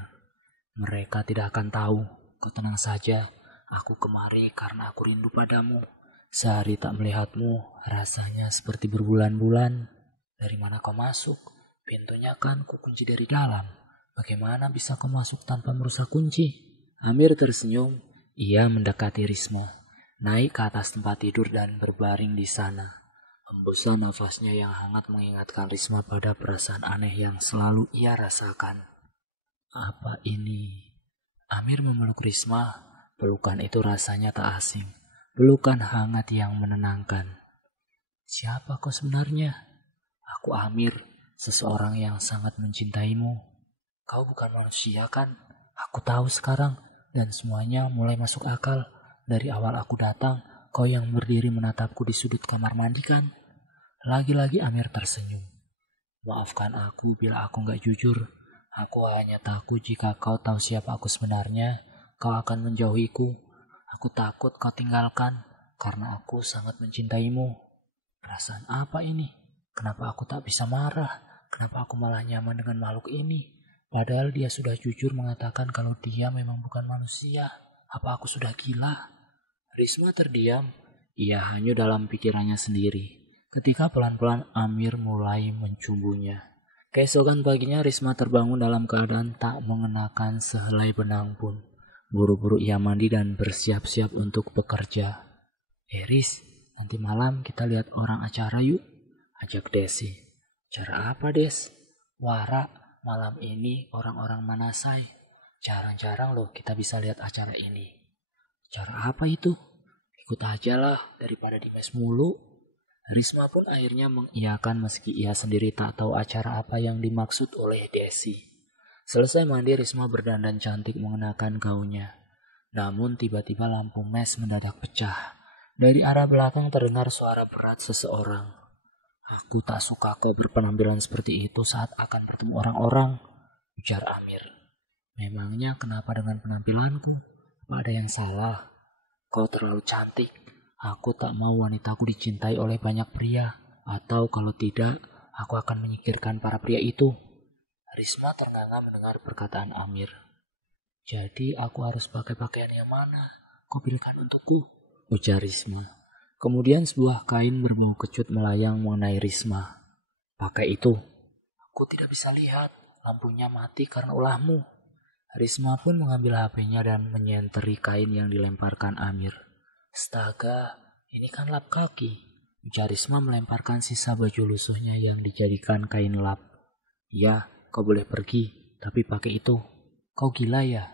Mereka tidak akan tahu. Kau tenang saja, aku kemari karena aku rindu padamu. Sehari tak melihatmu, rasanya seperti berbulan-bulan. Dari mana kau masuk? Pintunya kan kukunci dari dalam. Bagaimana bisa kau masuk tanpa merusak kunci? Amir tersenyum. Ia mendekati Risma, naik ke atas tempat tidur dan berbaring di sana. Hembusan nafasnya yang hangat mengingatkan Risma pada perasaan aneh yang selalu ia rasakan. Apa ini? Amir memeluk Risma. Pelukan itu rasanya tak asing. Pelukan hangat yang menenangkan. Siapa kau sebenarnya? Aku Amir, seseorang yang sangat mencintaimu. Kau bukan manusia kan? Aku tahu sekarang. Dan semuanya mulai masuk akal. Dari awal aku datang, kau yang berdiri menatapku di sudut kamar mandi kan? Lagi-lagi Amir tersenyum. Maafkan aku bila aku gak jujur. Aku hanya takut jika kau tahu siapa aku sebenarnya, kau akan menjauhiku. Aku takut kau tinggalkan, karena aku sangat mencintaimu. Perasaan apa ini? Kenapa aku tak bisa marah? Kenapa aku malah nyaman dengan makhluk ini? Padahal dia sudah jujur mengatakan kalau dia memang bukan manusia. Apa aku sudah gila? Risma terdiam. Ia hanyut dalam pikirannya sendiri. Ketika pelan-pelan Amir mulai mencumbunya. Keesokan paginya Risma terbangun dalam keadaan tak mengenakan sehelai benang pun. Buru-buru ia mandi dan bersiap-siap untuk bekerja. Riz, nanti malam kita lihat orang acara yuk. Ajak Desi. Acara apa, Des? Wara. Malam ini orang-orang Manasai. Jarang-jarang loh kita bisa lihat acara ini. Acara apa itu? Ikut aja lah daripada di mes mulu. Risma pun akhirnya mengiyakan meski ia sendiri tak tahu acara apa yang dimaksud oleh Desi. Selesai mandi, Risma berdandan cantik mengenakan gaunnya. Namun tiba-tiba lampu mes mendadak pecah. Dari arah belakang terdengar suara berat seseorang. Aku tak suka kau berpenampilan seperti itu saat akan bertemu orang-orang, ujar Amir. Memangnya kenapa dengan penampilanku? Apa ada yang salah? Kau terlalu cantik. Aku tak mau wanitaku dicintai oleh banyak pria. Atau kalau tidak, aku akan menyingkirkan para pria itu. Risma ternganga mendengar perkataan Amir. Jadi aku harus pakai pakaian yang mana? Kau pilihkan untukku, ujar Risma. Kemudian sebuah kain berbau kecut melayang mengenai Risma. Pakai itu. Aku tidak bisa lihat. Lampunya mati karena ulahmu. Risma pun mengambil HP-nya dan menyenteri kain yang dilemparkan Amir. Astaga, ini kan lap kaki. Ujar Risma melemparkan sisa baju lusuhnya yang dijadikan kain lap. Ya, kau boleh pergi, tapi pakai itu. Kau gila ya?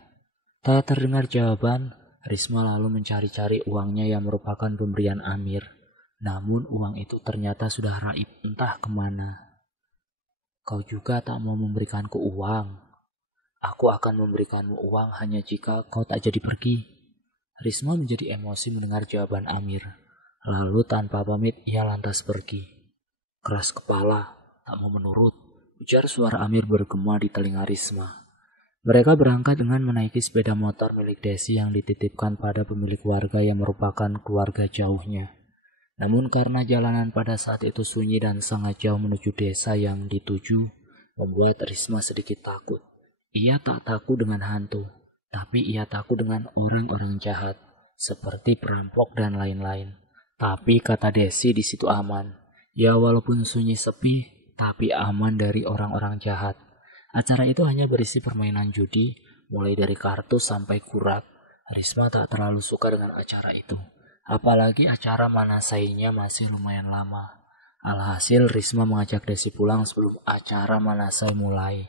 Tak terdengar jawaban. Risma lalu mencari-cari uangnya yang merupakan pemberian Amir. Namun uang itu ternyata sudah raib entah kemana. Kau juga tak mau memberikanku uang. Aku akan memberikanmu uang hanya jika kau tak jadi pergi. Risma menjadi emosi mendengar jawaban Amir. Lalu tanpa pamit ia lantas pergi. Keras kepala, tak mau menurut, ujar suara Amir bergema di telinga Risma. Mereka berangkat dengan menaiki sepeda motor milik Desi yang dititipkan pada pemilik warga yang merupakan keluarga jauhnya. Namun karena jalanan pada saat itu sunyi dan sangat jauh menuju desa yang dituju, membuat Risma sedikit takut. Ia tak takut dengan hantu, tapi ia takut dengan orang-orang jahat, seperti perampok dan lain-lain. Tapi kata Desi di situ aman. Ya walaupun sunyi sepi, tapi aman dari orang-orang jahat. Acara itu hanya berisi permainan judi, mulai dari kartu sampai kurak. Risma tak terlalu suka dengan acara itu. Apalagi acara manasainya masih lumayan lama. Alhasil Risma mengajak Desi pulang sebelum acara manasai mulai.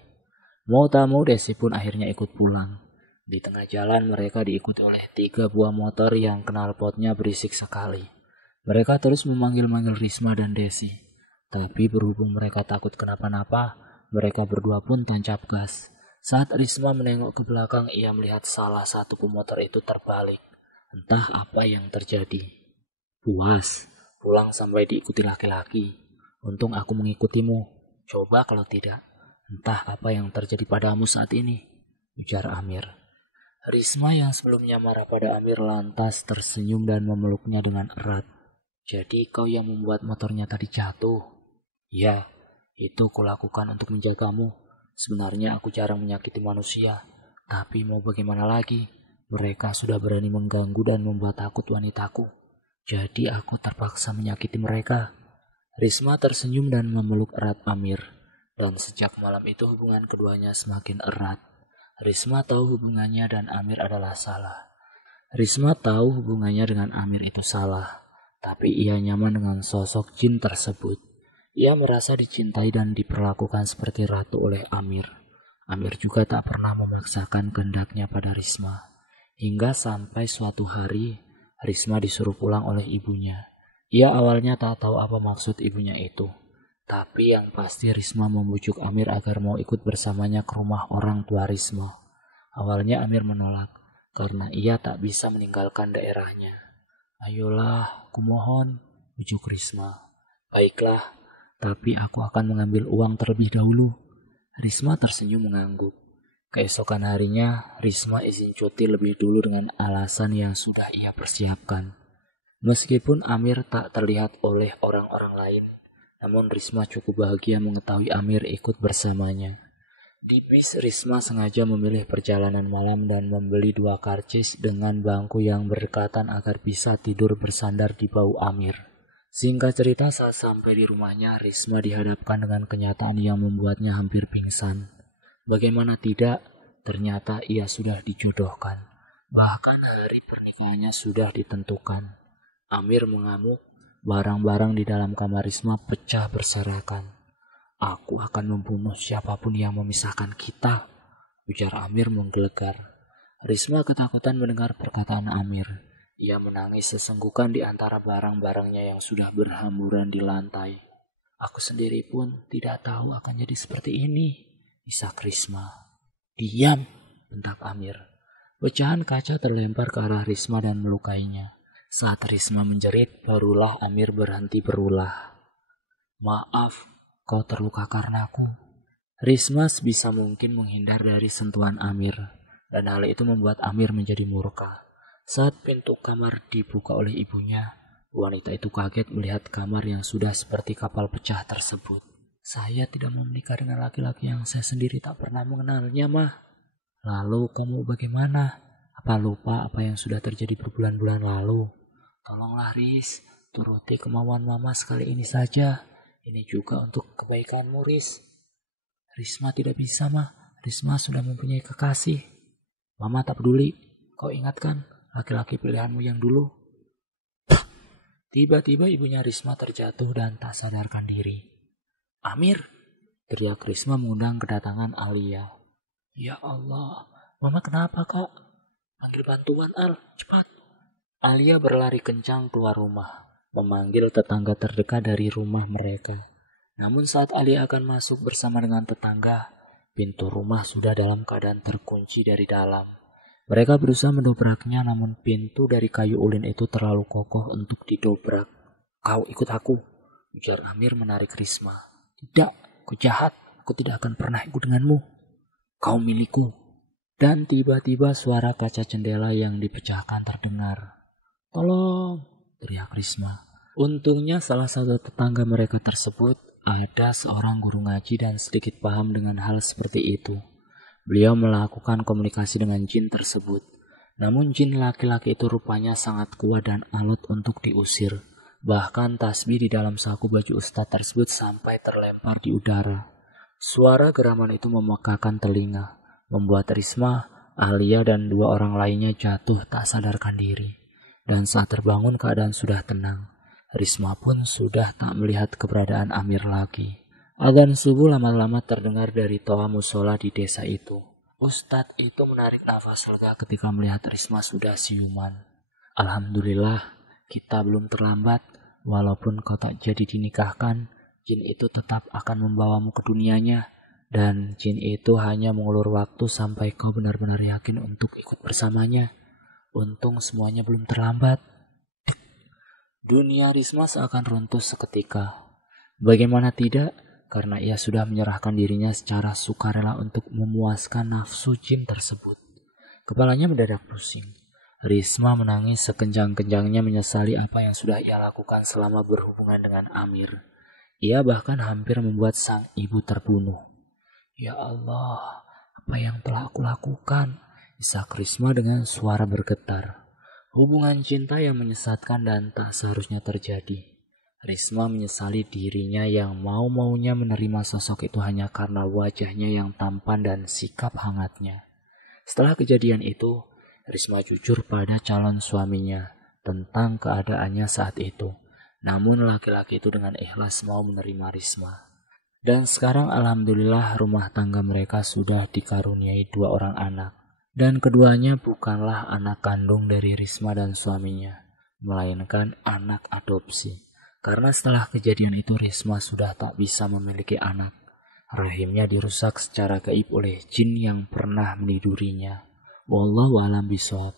Mau tak mau Desi pun akhirnya ikut pulang. Di tengah jalan mereka diikuti oleh 3 buah motor yang knalpotnya berisik sekali. Mereka terus memanggil-manggil Risma dan Desi. Tapi berhubung mereka takut kenapa-napa, mereka berdua pun tancap gas. Saat Risma menengok ke belakang, ia melihat salah satu pemotor itu terbalik. Entah apa yang terjadi. Puas, pulang sampai diikuti laki-laki. Untung aku mengikutimu. Coba kalau tidak, entah apa yang terjadi padamu saat ini, ujar Amir. Risma yang sebelumnya marah pada Amir lantas tersenyum dan memeluknya dengan erat. Jadi kau yang membuat motornya tadi jatuh? Ya, itu kulakukan untuk menjagamu. Sebenarnya aku jarang menyakiti manusia, tapi mau bagaimana lagi? Mereka sudah berani mengganggu dan membuat takut wanitaku. Jadi aku terpaksa menyakiti mereka. Risma tersenyum dan memeluk erat Amir. Dan sejak malam itu hubungan keduanya semakin erat. Risma tahu hubungannya dan Amir adalah salah. Risma tahu hubungannya dengan Amir itu salah. Tapi ia nyaman dengan sosok jin tersebut. Ia merasa dicintai dan diperlakukan seperti ratu oleh Amir. Amir juga tak pernah memaksakan kehendaknya pada Risma. Hingga sampai suatu hari, Risma disuruh pulang oleh ibunya. Ia awalnya tak tahu apa maksud ibunya itu. Tapi yang pasti Risma membujuk Amir agar mau ikut bersamanya ke rumah orang tua Risma. Awalnya Amir menolak, karena ia tak bisa meninggalkan daerahnya. Ayolah, kumohon, ujuk Risma. Baiklah, tapi aku akan mengambil uang terlebih dahulu. Risma tersenyum mengangguk. Keesokan harinya, Risma izin cuti lebih dulu dengan alasan yang sudah ia persiapkan. Meskipun Amir tak terlihat oleh orang-orang lain, namun Risma cukup bahagia mengetahui Amir ikut bersamanya. Di bis, Risma sengaja memilih perjalanan malam dan membeli 2 karcis dengan bangku yang berdekatan agar bisa tidur bersandar di bahu Amir. Singkat cerita, saat sampai di rumahnya, Risma dihadapkan dengan kenyataan yang membuatnya hampir pingsan. Bagaimana tidak, ternyata ia sudah dijodohkan. Bahkan hari pernikahannya sudah ditentukan. Amir mengamuk, barang-barang di dalam kamar Risma pecah berserakan. Aku akan membunuh siapapun yang memisahkan kita, ujar Amir menggelegar. Risma ketakutan mendengar perkataan Amir. Ia menangis sesenggukan di antara barang-barangnya yang sudah berhamburan di lantai. Aku sendiri pun tidak tahu akan jadi seperti ini, isak Risma. Diam, bentak Amir. Pecahan kaca terlempar ke arah Risma dan melukainya. Saat Risma menjerit, barulah Amir berhenti berulah. Maaf, kau terluka karenaku. Risma sebisa mungkin menghindar dari sentuhan Amir, dan hal itu membuat Amir menjadi murka. Saat pintu kamar dibuka oleh ibunya, wanita itu kaget melihat kamar yang sudah seperti kapal pecah tersebut. Saya tidak mau menikah dengan laki-laki yang saya sendiri tak pernah mengenalnya, Mah. Lalu kamu bagaimana? Apa lupa apa yang sudah terjadi berbulan-bulan lalu? Tolonglah Riz, turuti kemauan Mama sekali ini saja. Ini juga untuk kebaikanmu, Riz. Risma tidak bisa, Mah. Risma sudah mempunyai kekasih. Mama tak peduli. Kau ingatkan laki-laki pilihanmu yang dulu. Tiba-tiba ibunya Risma terjatuh dan tak sadarkan diri. Amir, teriak Risma mengundang kedatangan Alia. Ya Allah, Mama kenapa, Kak? Panggil bantuan, Al, cepat. Alia berlari kencang keluar rumah. memanggil tetangga terdekat dari rumah mereka. Namun saat Ali akan masuk bersama dengan tetangga, pintu rumah sudah dalam keadaan terkunci dari dalam. Mereka berusaha mendobraknya, namun pintu dari kayu ulin itu terlalu kokoh untuk didobrak. "Kau ikut aku," ujar Amir menarik Risma. "Tidak, kau jahat. Aku tidak akan pernah ikut denganmu. Kau milikku." Dan tiba-tiba suara kaca jendela yang dipecahkan terdengar. "Tolong!" teriak Risma. Untungnya salah satu tetangga mereka tersebut ada seorang guru ngaji dan sedikit paham dengan hal seperti itu. Beliau melakukan komunikasi dengan jin tersebut. Namun jin laki-laki itu rupanya sangat kuat dan alot untuk diusir. Bahkan tasbih di dalam saku baju ustadz tersebut sampai terlempar di udara. Suara geraman itu memekakan telinga, membuat Risma, Alia dan 2 orang lainnya jatuh tak sadarkan diri. Dan saat terbangun keadaan sudah tenang. Risma pun sudah tak melihat keberadaan Amir lagi. Adzan subuh lama-lama terdengar dari toa musola di desa itu. Ustadz itu menarik nafas lega ketika melihat Risma sudah siuman. "Alhamdulillah, kita belum terlambat. Walaupun kau tak jadi dinikahkan, jin itu tetap akan membawamu ke dunianya. Dan jin itu hanya mengulur waktu sampai kau benar-benar yakin untuk ikut bersamanya. Untung semuanya belum terlambat." Dunia Risma seakan runtuh seketika. Bagaimana tidak? Karena ia sudah menyerahkan dirinya secara sukarela untuk memuaskan nafsu jin tersebut. Kepalanya mendadak pusing. Risma menangis sekencang-kencangnya menyesali apa yang sudah ia lakukan selama berhubungan dengan Amir. Ia bahkan hampir membuat sang ibu terbunuh. "Ya Allah, apa yang telah aku lakukan?" isak Risma dengan suara bergetar. Hubungan cinta yang menyesatkan dan tak seharusnya terjadi. Risma menyesali dirinya yang mau-maunya menerima sosok itu hanya karena wajahnya yang tampan dan sikap hangatnya. Setelah kejadian itu, Risma jujur pada calon suaminya tentang keadaannya saat itu. Namun laki-laki itu dengan ikhlas mau menerima Risma. Dan sekarang alhamdulillah rumah tangga mereka sudah dikaruniai 2 orang anak. Dan keduanya bukanlah anak kandung dari Risma dan suaminya, melainkan anak adopsi. Karena setelah kejadian itu Risma sudah tak bisa memiliki anak. Rahimnya dirusak secara gaib oleh jin yang pernah menidurinya. Wallahu a'lam bishawab.